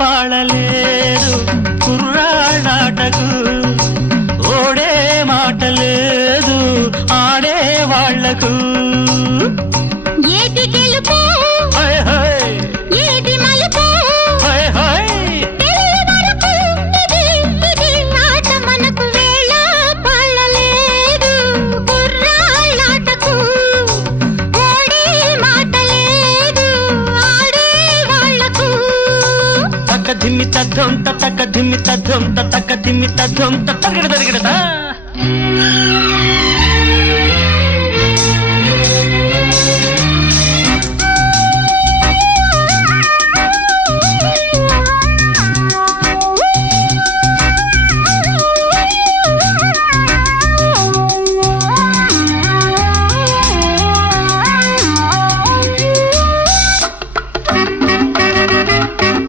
పాడలేదు కుర్రాళ్ళాటకు ఓడే మాట లేదు ఆడే వాళ్లకు ఏటి గెలుపు హై హై ఏటి మలుపు హై హై తెలియ వరకు ఇది ఆట మనకు వేళ పాడలేదు కుర్రాళ్ళాటకు ఓడే మాట లేదు ఆడే వాళ్లకు తక్క ధిమ్మి తద్ధం తక్క ధిమ్మి తద్ధం తక్క ధిమ్మి తద్ధం తగ్గడ తరగడతా